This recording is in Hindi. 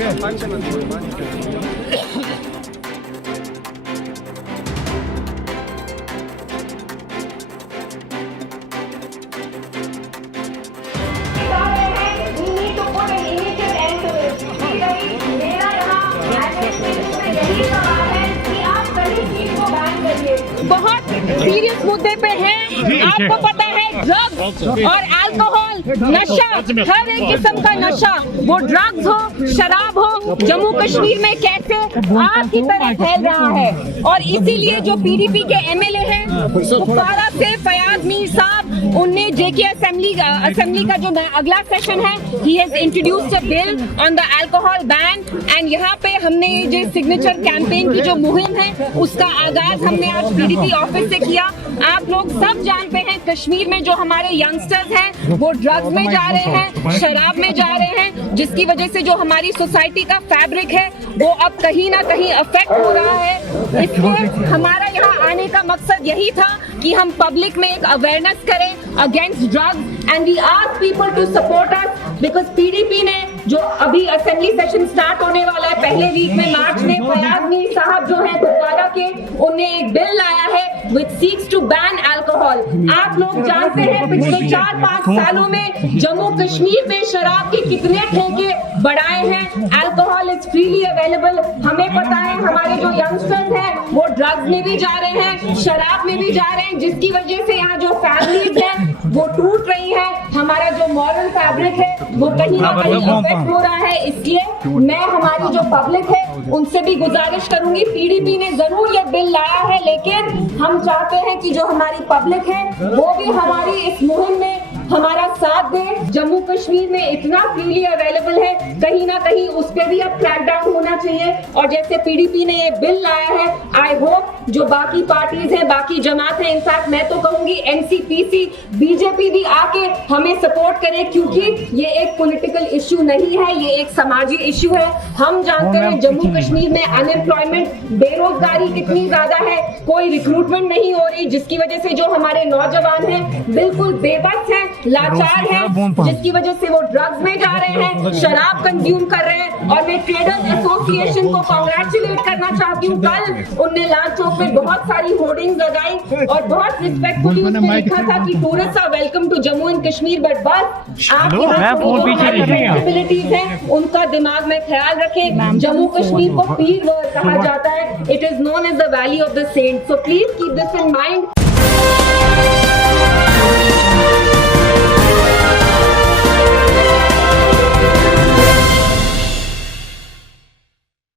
बहुत सीरियस मुद्दे पे हैं। आपको पता है ड्रग्स और अल्कोहल, नशा, हर एक किस्म का नशा, वो ड्रग्स हो, शराब हो, जम्मू कश्मीर में कैसे आग की तरह फैल रहा है। और इसीलिए जो पीडीपी के एमएलए हैं कुपवाड़ा से फयाज मीर साहब, उनने जेके असेंबली का जो अगला सेशन है, he has introduced a bill on the alcohol ban. And यहाँ पे हमने ये जो सिग्नेचर कैंपेन की जो मुहिम है उसका आगाज हमने आज पीडीपी ऑफिस से किया। आप लोग सब जानते हैं कश्मीर में जो हमारे यंगस्टर्स हैं वो ड्रग्स में जा रहे हैं, शराब में जा रहे हैं, जिसकी वजह से जो हमारी सोसाइटी का फैब्रिक है वो अब कहीं ना कहीं अफेक्ट हो रहा है। इसलिए हमारा यहाँ आने का मकसद यही था कि हम पब्लिक में एक अवेयरनेस करें against drugs and we ask people to support us because PDP ने जो अभी असेंबली सेशन स्टार्ट होने वाला है पहले वीक में मार्च में, फयाज मीर साहब जो है कुपवाड़ा के, उन्हें एक बिल लाया है which seeks to ban alcohol। आप लोग जानते हैं पिछले 4-5 सालों में जम्मू कश्मीर में शराब के कितने ठेके बढ़ाए हैं। Alcohol is freely available. हमें पता है हमारे जो यंगस्टर्स हैं वो ड्रग्स में भी जा रहे हैं, शराब में भी जा रहे हैं, जिसकी वजह से यहाँ जो फैमिलीज हैं वो टूट रही है। हमारा जो मॉरल फैब्रिक है वो कहीं ना कहीं अफेक्ट हो रहा है। इसलिए मैं हमारी जो पब्लिक है उनसे भी गुजारिश करूंगी, पीडीपी ने जरूर ये बिल लाया है लेकिन हम चाहते हैं कि जो हमारी पब्लिक है वो भी हमारी इस मुहिम में हमारा साथ दे। जम्मू कश्मीर में इतना फ्रीली अवेलेबल है, कहीं ना कहीं उस पर भी अब क्रैकडाउन होना चाहिए। और जैसे पीडीपी ने ये बिल लाया है, आई होप जो बाकी पार्टीज हैं, बाकी जमात हैं, इनफैक्ट मैं तो कहूंगी एनसीपीसी, बीजेपी भी आके हमें सपोर्ट करे, क्योंकि ये एक पॉलिटिकल इश्यू नहीं है, ये एक समाजी इश्यू है। हम जानते हैं जम्मू कश्मीर में अनएम्प्लॉयमेंट, बेरोजगारी कितनी ज्यादा है, कोई रिक्रूटमेंट नहीं हो रही, जिसकी वजह से जो हमारे नौजवान हैं बिल्कुल बेबस हैं, लाचार हैं, जिसकी वजह से वो ड्रग्स में जा रहे हैं, शराब कंज्यूम कर रहे हैं। और मैं ट्रेडर्स एसोसिएशन को कांग्रेचुलेट करना चाहती हूँ। कल उनने लाल चौक पे बहुत सारी होर्डिंग्स लगाई और बहुत रिस्पेक्टफुली उसमें लिखा था कि tourist are welcome to Jammu and Kashmir, but बस आप रेस्पॉन्सिबिलिटीज हैं उनका दिमाग में ख्याल रखें। जम्मू कश्मीर को पीर वर्ल्ड कहा जाता है, it is known as the valley of the saint, so please keep this in mind.